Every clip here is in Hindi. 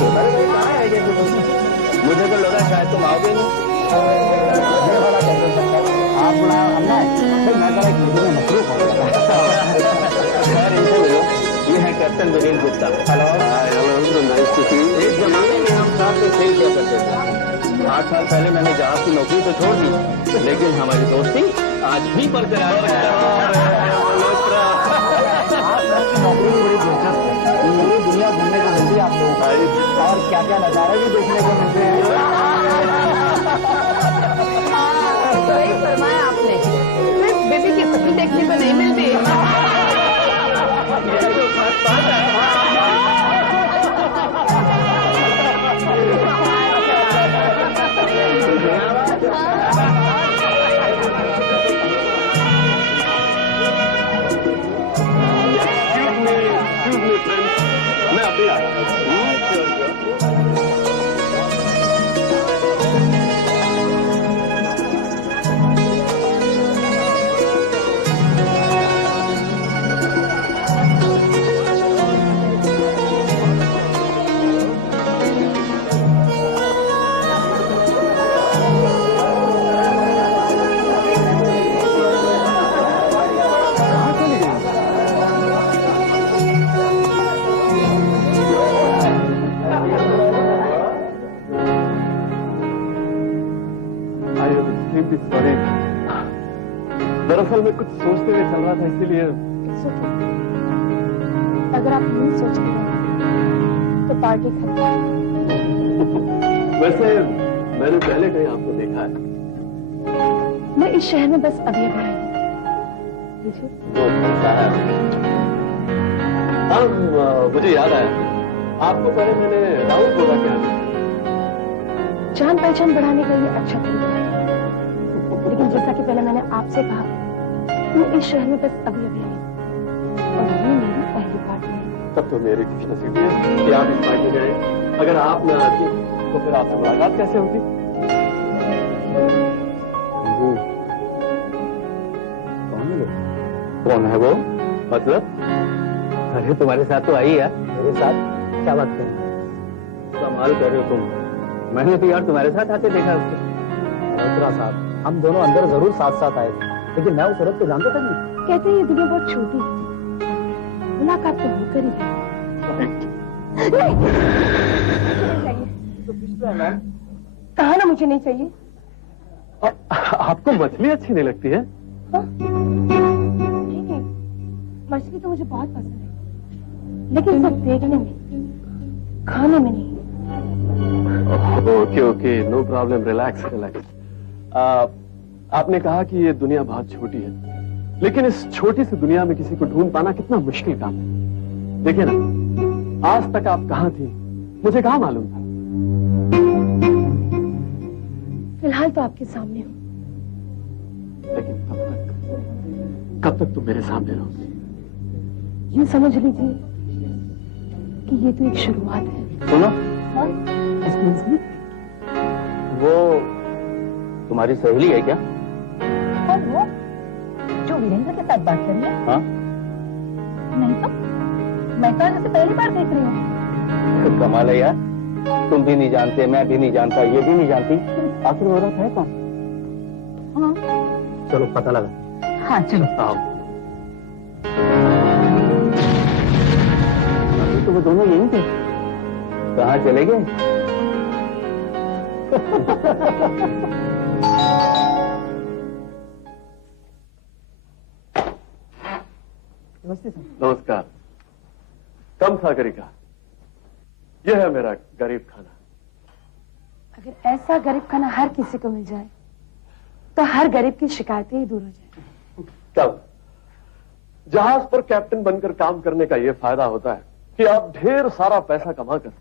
अरे भाई कहाँ है ये? मुझे तो लगा शायद तुम आओगे नहीं। ये वाला कैसे सकता है? आप बुलाया हमने, फिर मैं जरा एक मीटिंग में मसरूफ हो गया। खैर इनसे मिलो, ये है captain Viren Gupta. Hello. Nice to see you. एक जमाने में हम साथ में खेल किया करते थे। 8 साल पहले मैंने जहाज की नौकरी तो छोड़ दी, लेकिन हमारी दोस्ती आज भी बरकरार है। नौकरी बड़ी दिलचस्प है, पूरी दुनिया घूमने को मिलती है आप लोगों को, और क्या क्या नजारे भी देखने को मिलते हैं। सही फरमाया आपने, बेबी की शक्ल देखने को नहीं मिलती। ये तो खास बात है। मैं अभी आ रहा हूँ। दरअसल मैं कुछ सोचते हुए चल रहा था, इसीलिए। अगर आप नहीं सोच रहे हैं तो पार्टी खत्म। वैसे मैंने पहले कहीं आपको देखा है। मैं इस शहर में बस अभी अभी आई हूँ। हाँ, मुझे याद आया, आपको पहले मैंने राहुल बोला क्या? जान पहचान बढ़ाने का ये अच्छा तरीका है, लेकिन जैसा कि पहले मैंने आपसे कहा, मैं इस शहर में बस अभी अभी आई और ये मेरी पहली पार्टी है। तब तो मेरी खुशनसीबी है कि आप इस पार्टी में आए। अगर आप न आती तो फिर आपसे मुलाकात कैसे होती? कौन है वो? मतलब? अरे तुम्हारे साथ तो आई है। मेरे साथ क्या बात करें? कमाल कर रहे हो तुम। मैंने तो यार तुम्हारे साथ आते देखा उसको। साहब, हम दोनों अंदर जरूर साथ साथ आए थे, लेकिन मैं उस औरत को जानता था नहीं। कहते हैं ये दुनिया बहुत छोटी है, मुलाकात तो होकर ही है। कहा ना मुझे नहीं चाहिए। आपको मछली अच्छी नहीं लगती है? नहीं, मछली तो मुझे बहुत पसंद है, लेकिन सब देखने में, खाने में नहीं। Okay okay, no problem, relax relax. आपने कहा कि ये दुनिया बहुत छोटी है, लेकिन इस छोटी सी दुनिया में किसी को ढूंढ पाना कितना मुश्किल काम है। देखिए ना, आज तक आप कहाँ थी मुझे कहाँ मालूम था। फिलहाल तो आपके सामने हूँ, लेकिन कब तक तुम मेरे सामने रहोगे? यूँ समझ लीजिए कि ये तो एक शुरुआत है। सुनो, एक्सक्यूज मी, वो तुम्हारी सहेली है क्या? कौन वो? जो वीरेंद्र के साथ बात कर रही है? हाँ? नहीं तो मैं तो आज उसे पहली बार देख रही हूँ। कमाल है यार, तुम भी नहीं जानते, मैं भी नहीं जानता, ये भी नहीं जानती, आखिर वो औरत है कौन? हाँ चलो पता लगा। हाँ चलो। आओ। अभी तो वो दोनों यहीं थे, कहाँ चले गए? नमस्कार। कम सागरी का, यह है मेरा गरीब खाना। अगर ऐसा गरीब खाना हर किसी को मिल जाए तो हर गरीब की शिकायतें ही दूर हो जाए। कब? जहाज पर कैप्टन बनकर काम करने का यह फायदा होता है कि आप ढेर सारा पैसा कमाकर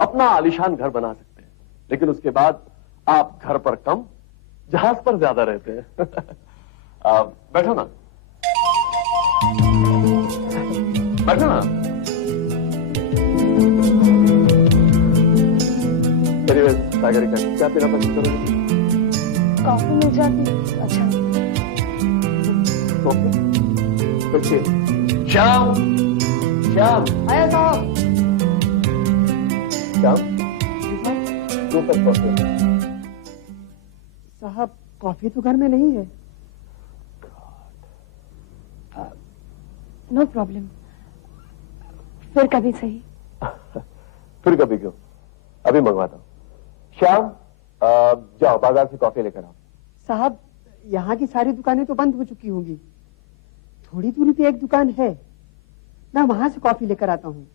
अपना आलीशान घर बना सकते हैं, लेकिन उसके बाद आप घर पर कम, जहाज पर ज्यादा रहते हैं। बैठो ना, बैठो ना। चलिए सागरिका, क्या पीना पसंद करोगे? कॉफी मिल जाती। अच्छा कॉफी? श्याम, श्याम आया साहब। Shyam, 2 cup coffee. साहब कॉफी तो घर में नहीं है। नो प्रॉब्लम, फिर कभी सही। फिर कभी क्यों, अभी मंगवाता हूँ। श्याम, जाओ बाजार से कॉफी लेकर आओ। साहब यहाँ की सारी दुकानें तो बंद हो चुकी होंगी, थोड़ी दूरी पे एक दुकान है, मैं वहां से कॉफी लेकर आता हूँ,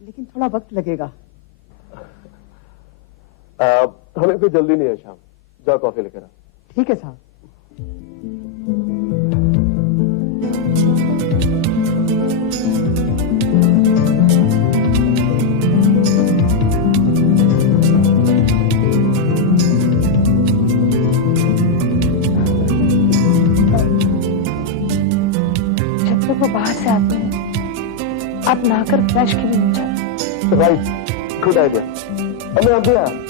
लेकिन थोड़ा वक्त लगेगा। हमें कोई जल्दी नहीं है श्याम, जाओ कॉफी लेकर आओ। ठीक है साहब। जब तक वो बाहर से आते हैं आप नहाकर फ्रेश के लिए जाते। Right, good idea. हमें अब भी आया।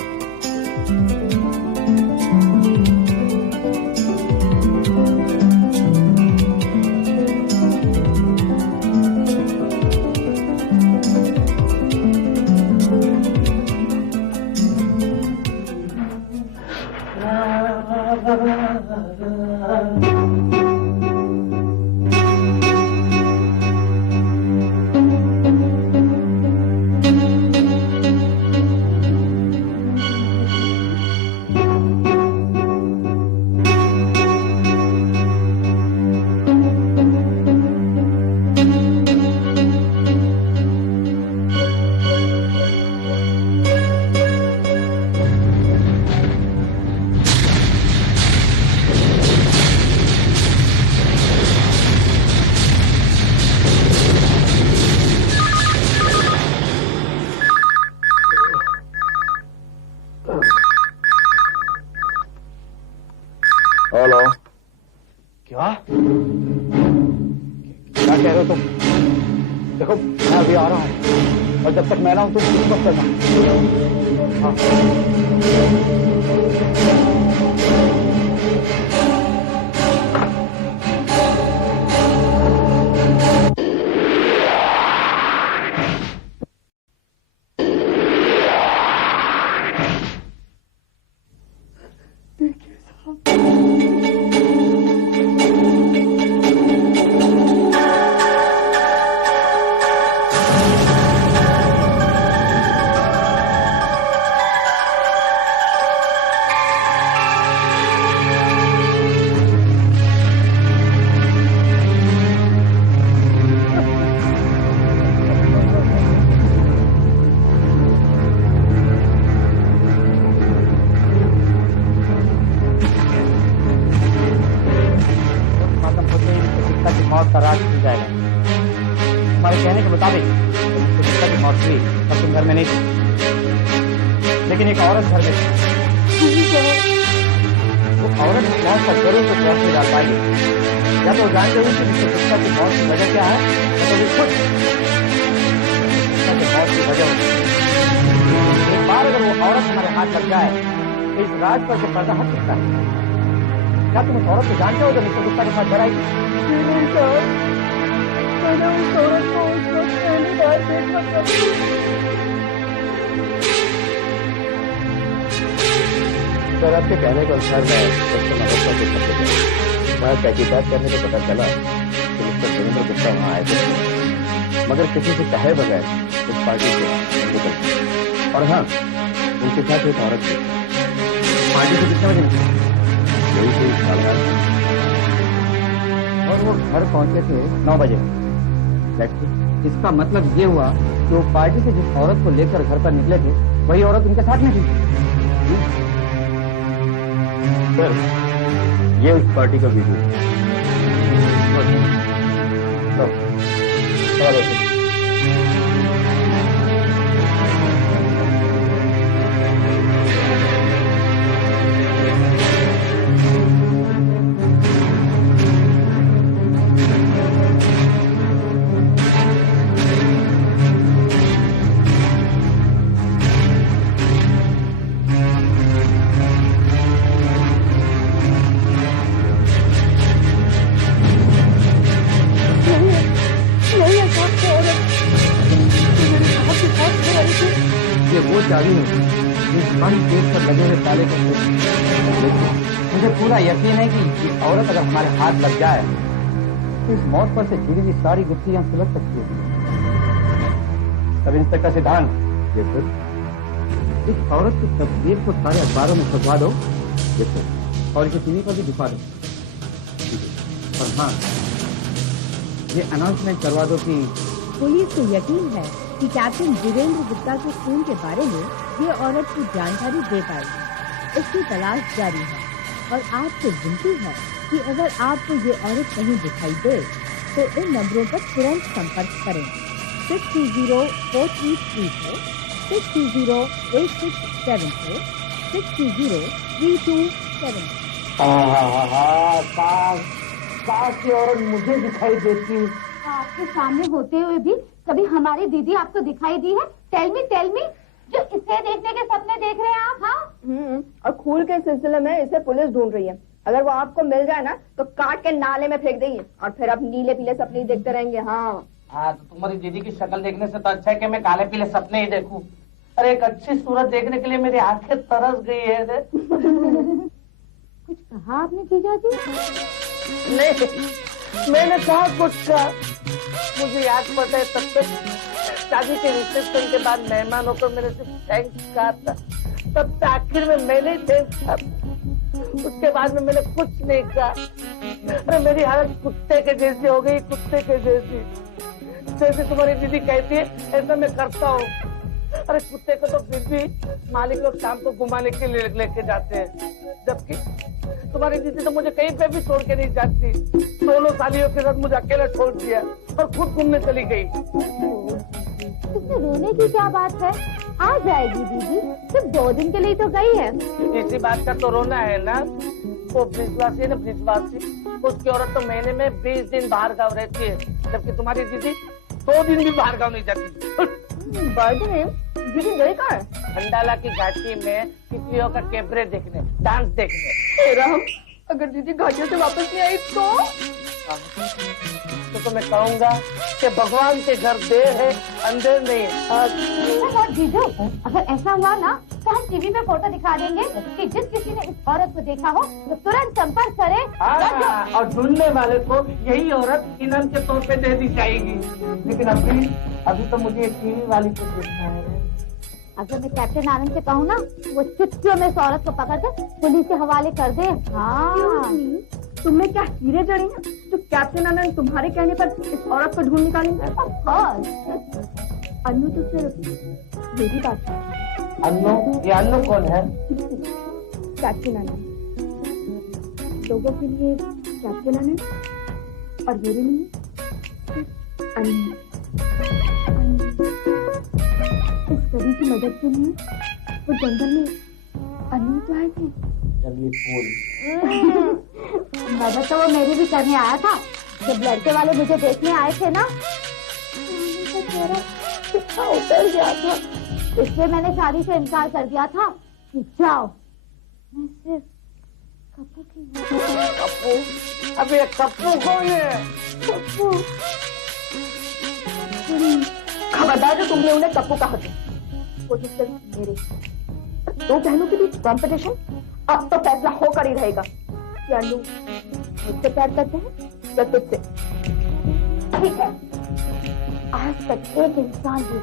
हेलो। क्या क्या कह रहे हो तुम? देखो मैं अभी आ रहा हूं और जब तक मैं ना हूं तुम कुछ मत करना। हाँ। मौत का राज खुल जाएगा। हमारे कहने के मुताबिक चिकित्सा की मौत हुई और तुम घर में नहीं थी, लेकिन एक औरत घर में थी। वो औरत मौत का जरूर से मौत में डाल पाएगी। या तो जानते हुए कि चिकित्सा की मौत की वजह क्या है, या तो खुद चिकित्सा की मौत की वजह होती है। एक बार अगर वो औरत हमारे हाथ लग जाए तो इस राज पर से पर्दा हट सकता है। क्या तुम उस औरत को जानते हो जो चिकित्सा के साथ डराएगी? मैंने उस औरत को उस वक्त पहली बार देखा था। सर आपके कहने के अनुसार मैं उससे मदद करके सकते थे। मैं तहकीकात करने को पता चला कि मिस्टर सुरेंद्र गुप्ता वहाँ आए थे, मगर किसी से कहे बगैर उस पार्टी से निकल गए। और हाँ, उनके साथ एक औरत थी। पार्टी से कितने बजे निकली? यही थी और वो घर पहुंचे थे 9 बजे। इसका मतलब ये हुआ कि वो पार्टी से जिस औरत को लेकर घर पर निकले थे वही औरत उनके साथ में थी। सर ये उस पार्टी का वीडियो है। वो चाबी है इस बंद गेट पर लगे हुए ताले को देखिए, मुझे पूरा यकीन है कि ये औरत अगर हमारे हाथ लग जाए तो इस मौत पर से जुड़ी हुई सारी गुत्थियां सुलझ सकती है। सब इंस्पेक्टर सिद्धांत, ये सर, इस औरत की तस्वीर को सारे अखबारों में छपवा दो, ये सर, और इसे टीवी पर भी दिखा दो। और हाँ, ये अनाउंसमेंट करवा दो कि पुलिस को यकीन है कि कैप्टन वीरेंद्र गुप्ता के खून के बारे में ये औरत की जानकारी दे पाएगी। इसकी तलाश जारी है और आपसे विनती है कि अगर आपको ये औरत कहीं दिखाई दे तो इन नंबरों पर तुरंत संपर्क करें। 620-4334, 620-8674, 620-327। काश की औरत मुझे दिखाई देती। आपके सामने होते हुए भी कभी हमारी दीदी आपको दिखाई दी है? टेल मी जो इसे देखने के सपने देख रहे हैं आप? हाँ, और खून के सिलसिले में इसे पुलिस ढूंढ रही है। अगर वो आपको मिल जाए ना तो काट के नाले में फेंक देंगे और फिर आप नीले पीले सपने ही देखते रहेंगे। हाँ हाँ, तो तुम्हारी दीदी की शक्ल देखने से तो अच्छा है कि मैं काले पीले सपने ही देखूं। अरे एक अच्छी सूरत देखने के लिए मेरी आंखें तरस गई है रे। कुछ कहा आपने जीजा जी? नहीं, मैंने कहा कुछ का, मुझे याद पड़ता है तब तक शादी के रिसेप्शन के बाद मेहमानों को मैंने सिर्फ थैंक्स कहा था, तब से आखिर में मैंने ही थैंक्स कहा, उसके बाद में मैंने कुछ नहीं कहा। अरे मेरी हालत कुत्ते के जैसी हो गई, कुत्ते के जैसी। जैसे तुम्हारी दीदी कहती है ऐसा मैं करता हूँ। अरे कुत्ते को तो फिर भी मालिक लोग शाम को घुमाने के लिए लेके जाते हैं, जबकि तुम्हारी दीदी तो मुझे कहीं पे भी छोड़ के नहीं जाती। 16 सालियों के साथ मुझे अकेला छोड़ दिया और खुद घूमने चली गई। इसमें रोने की क्या बात है? आ जाएगी दीदी, सिर्फ 2 दिन के लिए तो गई है। इसी बात का तो रोना है ना। वो ब्रिजवासी है ना, ब्रिजवासी, उसकी औरत तो महीने में 20 दिन बाहर गाँव रहती है, जबकि तुम्हारी दीदी 2 दिन भी बाहर गाँव नहीं जाती। दीदी गई कहाँ है? खंडाला की घाटी में तितलियों का कैबरे देखने, डांस देखने। राम, अगर दीदी घाटियों से वापस नहीं आई तो मैं कहूँगा कि भगवान के घर देर है अंधेर नहीं है। और जीजू, अगर ऐसा हुआ ना तो हम टीवी पे फोटो दिखा देंगे कि जिस किसी ने इस औरत को देखा हो तो तुरंत संपर्क करे। और ढूंढने वाले को यही औरत इनाम के तौर पे दे दी जाएगी। लेकिन अभी तो मुझे एक टीवी वाली को देखना है। अगर मैं कैप्टन आनंद से कहूँ ना, वो चुटकियों में इस औरत को पकड़ कर पुलिस के हवाले कर दे। हाँ, तुमने क्या हीरे जड़ी हैं जो कैप्टन आनंद तुम्हारे कहने पर इस औरत को ढूंढ निकालेंगे? अन्नू तो सिर्फ मेरी बात है। अन्नू? ये अन्नू कौन है? कैप्टन आनंद लोगों के लिए कैप्टन आनंद और मेरे लिए अन्नू। इस कवि की मदद के लिए वो जंगल में अन्नू तो आए थे। जंगली फूल। मदद तो वो मेरी भी करने आया था। जब लड़के वाले मुझे देखने आए थे ना, तो चेहरा कितना उतर गया था, इसलिए मैंने शादी से इनकार कर दिया था कि जाओ, मैं सिर्फ कप्पू की। कप्पू? अबे कप्पू कौन है? कप्पू खबरदार जो तुमने उन्हें कप्पू कहा था, वो तो सिर्फ मेरे 2 बहनों के बीच कंपटीशन। अब तो फैसला होकर ही रहेगा कि अन्नू मुझसे प्यार करते हैं या तुझसे। ठीक है, आज तक एक इंसान भी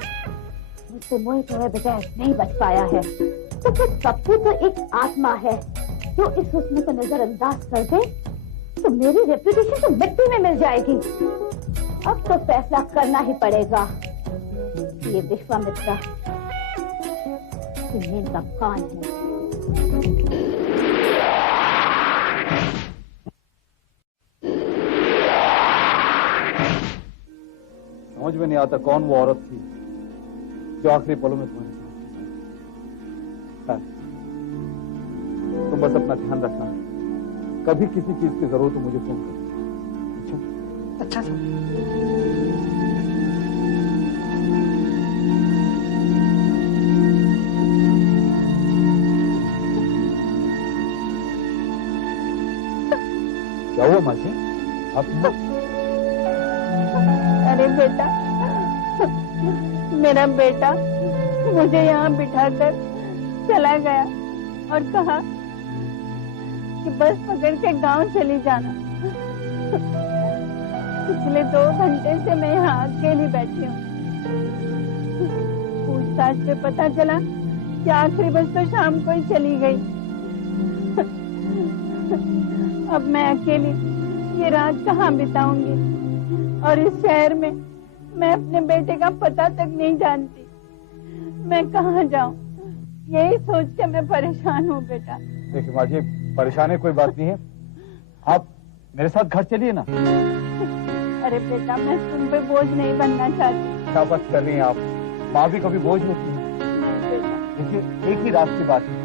मुझसे मोहित हुए बगैर नहीं बच पाया है, तो फिर कप्पू तो एक आत्मा है जो इस हुस्न को नजरअंदाज कर दे तो मेरी रेपुटेशन तो मिट्टी में मिल जाएगी। अब तो फैसला करना ही पड़ेगा। ये विश्वामित्रा मेन का कौन है? समझ में नहीं आता कौन वो औरत थी जो आखिरी पलों में तुम्हारे साथ थी। तुम बस अपना ध्यान रखना, कभी किसी चीज की जरूरत हो मुझे फोन करना। अच्छा सर। क्या हुआ मासी? आप अरे बेटा, मेरा बेटा मुझे यहाँ बिठाकर चला गया और कहा कि बस पकड़ के गांव चली जाना। पिछले 2 घंटे से मैं यहाँ अकेली बैठी हूँ। पूछताछ में पता चला कि आखिरी बस तो शाम को ही चली गई। अब मैं अकेली ये रात कहाँ बिताऊंगी और इस शहर में मैं अपने बेटे का पता तक नहीं जानती। मैं कहाँ जाऊँ, यही सोच के मैं परेशान हूँ बेटा। देखिए माँ जी, परेशानी कोई बात नहीं है, आप मेरे साथ घर चलिए ना। अरे बेटा, मैं तुम पे बोझ नहीं बनना चाहती। क्या बात कर रही हैं आप? माँ भी कभी बोझ होती है। नहीं बेटा। देखिए एक ही रात की बात है,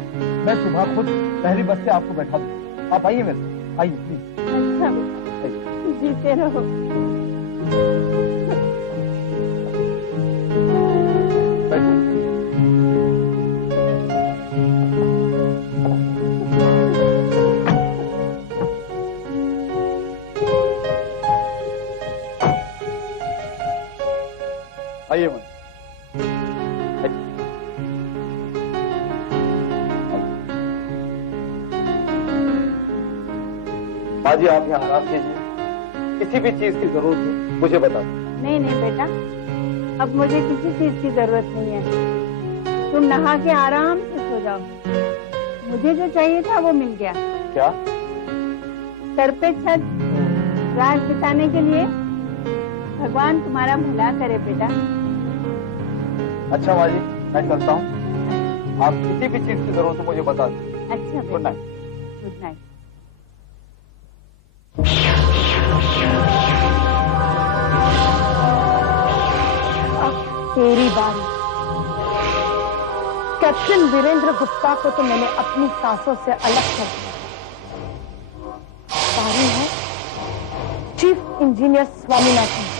मैं सुबह खुद पहली बस से आपको बैठा दूँ। आप आइए मेरे साथ, आइए प्लीज। अच्छा बेटा, जीते रहो। आइए मन। बाजी आप यहाँ आराम कीजिए, किसी भी चीज की जरूरत हो मुझे बता दो। नहीं नहीं बेटा, अब मुझे किसी चीज की जरूरत नहीं है। तुम नहा के आराम से सो जाओ। मुझे जो चाहिए था वो मिल गया। क्या? सर पे छत, रात बिताने के लिए। भगवान तुम्हारा भला करे बेटा। अच्छा माँ जी, मैं चलता हूँ। आप किसी भी चीज की जरूरत हो मुझे बता दो। अच्छा गुड नाइट। Good night. अब तेरी बारी। कैप्टन वीरेंद्र गुप्ता को तो मैंने अपनी सांसों से अलग कर दिया। बारी है चीफ इंजीनियर स्वामीनाथन।